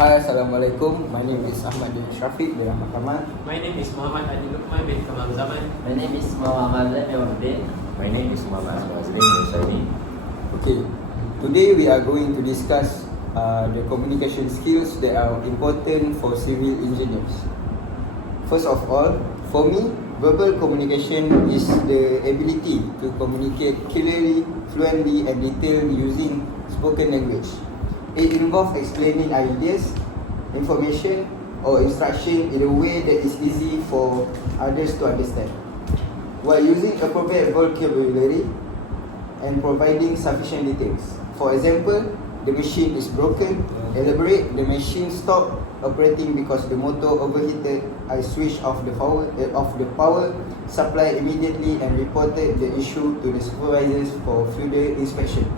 Hi, Assalamualaikum. My name is Ahmad bin Shafiq bin Ahmad Kamal. My name is Muhammad Ali Lukman bin Kamal Zaman. My name is Muhammad Zainudin. My name is Muhammad Azrin Husaini. Okay, today we are going to discuss the communication skills that are important for civil engineers. First of all, for me, verbal communication is the ability to communicate clearly, fluently, and detailedly using spoken language. It involves explaining ideas, information, or instruction in a way that is easy for others to understand, while using appropriate vocabulary and providing sufficient details. For example, the machine is broken. Elaborate, the machine stopped operating because the motor overheated. I switched off the power supply immediately and reported the issue to the supervisors for further inspection.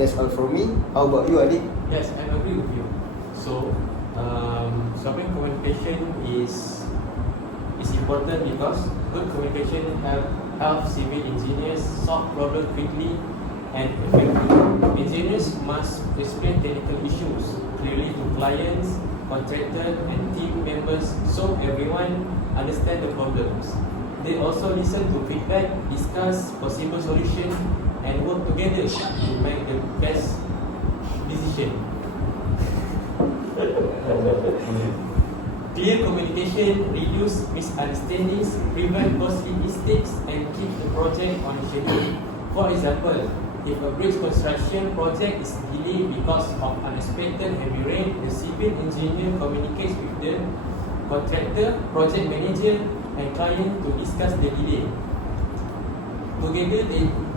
That's all from me. How about you, Adik? Yes, I agree with you. So, spoken communication is important because good communication help civil engineers solve problems quickly and effectively. Engineers must explain technical issues clearly to clients, contractors, and team members so everyone understands the problems. They also listen to feedback, discuss possible solutions, and work together to make the best decision. Clear communication reduce misunderstandings, prevent costly mistakes, and keep the project on schedule. For example, if a bridge construction project is delayed because of unexpected heavy rain, the civil engineer communicates with the contractor, project manager, and client to discuss the delay. Together,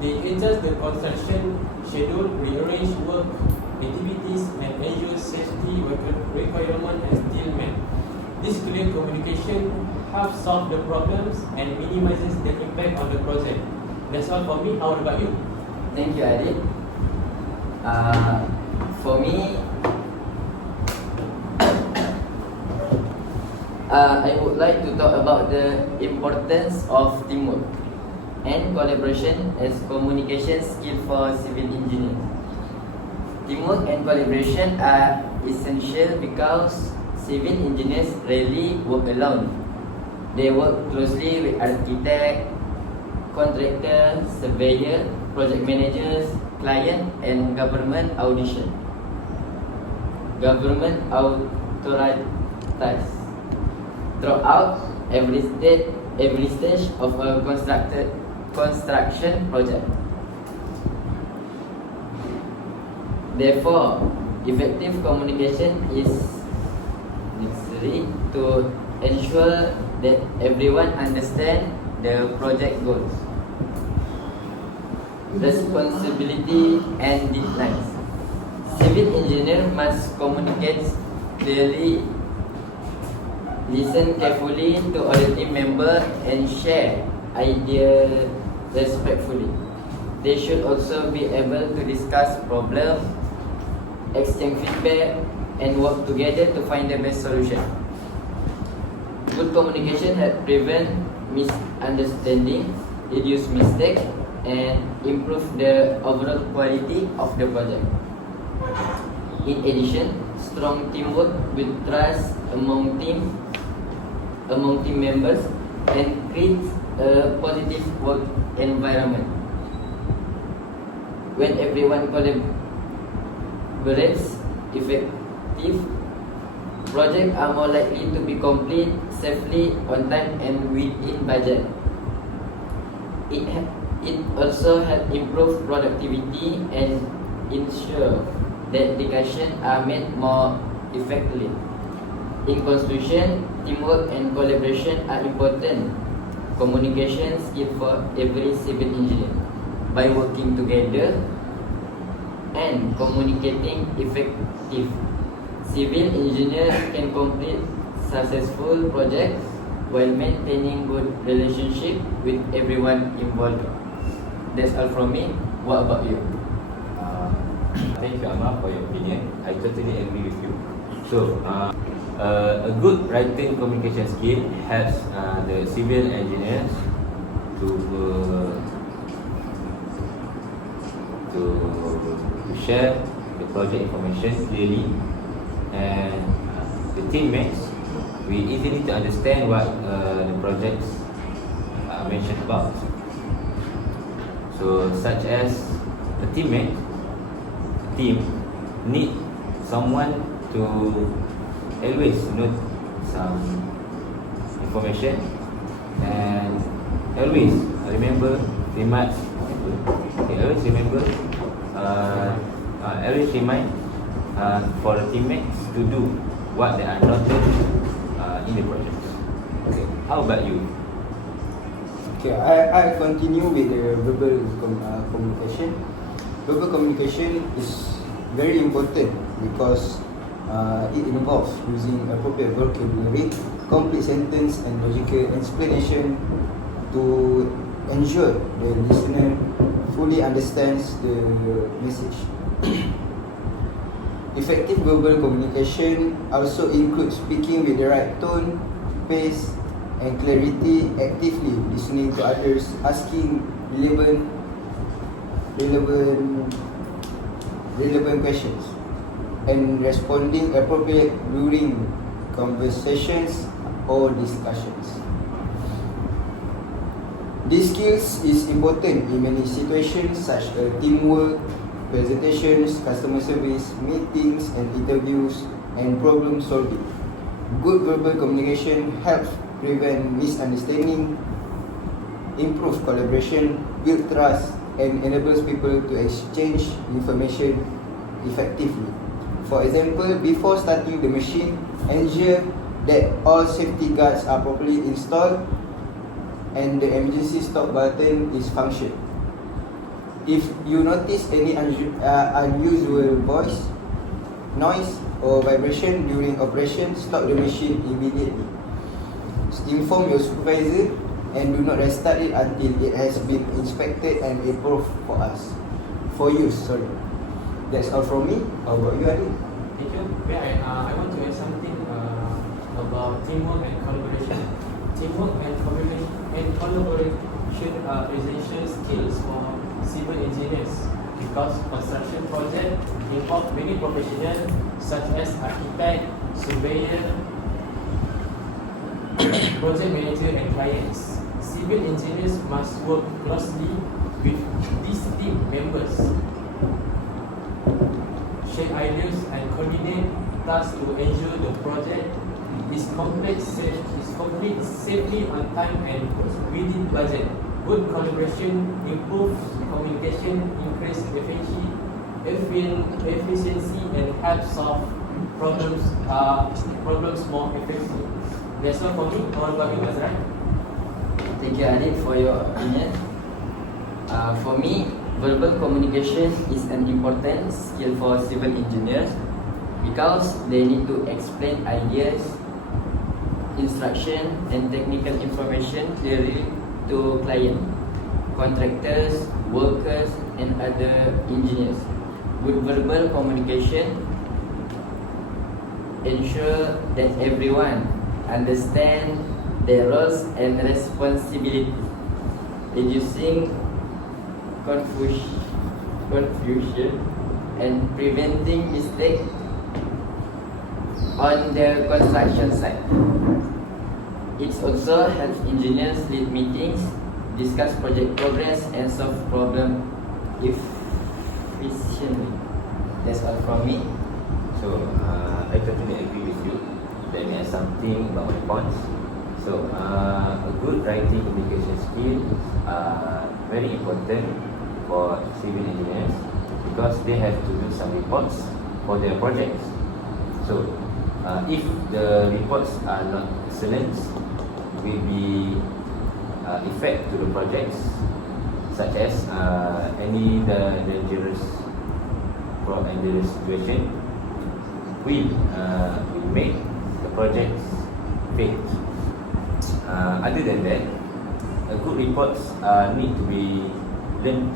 they adjust the construction schedule, rearrange work activities, and ensure safety requirement and still met. This clear communication helps solve the problems and minimizes the impact on the project. That's all for me. How about you? Thank you, Adit. For me, I would like to talk about the importance of teamwork and collaboration as communication skill for civil engineers. Teamwork and collaboration are essential because civil engineers rarely work alone. They work closely with architects, contractors, surveyors, project managers, client, and government authorities. Throughout every stage of a construction project. Therefore, effective communication is necessary to ensure that everyone understands the project goals, responsibility, and deadlines. Civil engineer must communicate clearly, listen carefully to other team members, and share ideas respectfully. They should also be able to discuss problems, exchange feedback, and work together to find the best solution. Good communication helps prevent misunderstanding, reduce mistakes, and improve the overall quality of the project. In addition, strong teamwork with trust among team members and creates a positive work environment. When everyone collaborates effective, projects are more likely to be complete safely, on time, and within budget. It also helps improve productivity and ensure that decisions are made more effectively. In conclusion, teamwork and collaboration are important communication skills for every civil engineer. By working together and communicating effective, civil engineers can complete successful projects while maintaining good relationship with everyone involved. That's all from me. What about you? Thank you, Amma, for your opinion. I totally agree with you. So, a good writing communication skill helps the civil engineers to share the project information clearly and the teammates, we easily to understand what the projects are mentioned about. So, such as a teammate, a team need someone to always note some information and always remember remarks. Okay, always remember, always remind for the teammates to do what they are noted in the project. Okay, how about you? Okay, I continue with the verbal communication. Verbal communication is very important because it involves using appropriate vocabulary, complete sentence and logical explanation to ensure the listener fully understands the message. Effective verbal communication also includes speaking with the right tone, pace, and clarity, actively listening to others, asking relevant questions, and responding appropriately during conversations or discussions. These skills is important in many situations such as teamwork, presentations, customer service, meetings and interviews, and problem solving. Good verbal communication helps prevent misunderstanding, improve collaboration, build trust, and enables people to exchange information effectively. For example, before starting the machine, ensure that all safety guards are properly installed and the emergency stop button is function. If you notice any unusual voice, noise, or vibration during operation, stop the machine immediately. Inform your supervisor and do not restart it until it has been inspected and approved for use. Sorry. That's all from me. How about you, Adi? Thank you. I want to add something about teamwork and collaboration. Teamwork and collaboration are essential skills for civil engineers because construction projects involve many professionals such as architect, surveyor, project manager and clients. Civil engineers must work closely with these team members, share ideas and coordinate tasks to ensure the project is complete safely on time and within budget. Good collaboration improves communication, increases efficiency and helps solve problems more effectively. That's all for me. What about you, Azrai? Thank you, Anit, for your opinion. For me, verbal communication is an important skill for civil engineers because they need to explain ideas, instruction, and technical information clearly to clients, contractors, workers, and other engineers. Good verbal communication ensure that everyone understand their roles and responsibilities, reducing confusion and preventing mistakes on their construction site. It also helps engineers lead meetings, discuss project progress, and solve problems efficiently. That's all from me. So, I totally agree with you. Let me add something about my points. So, a good writing communication skill are very important for civil engineers because they have to do some reports for their projects. So, if the reports are not excellent, will be effect to the projects, such as any dangerous situation will make the projects fail. Other than that, good reports need to be learned,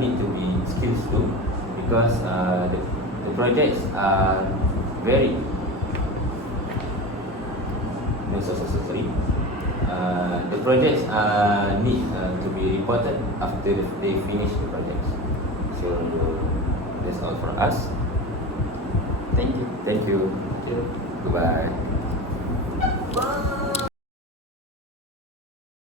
need to be skills too, because the projects are very sorry. The projects need to be reported after they finish the projects. So that's all for us. Thank you. Thank you. you. Goodbye.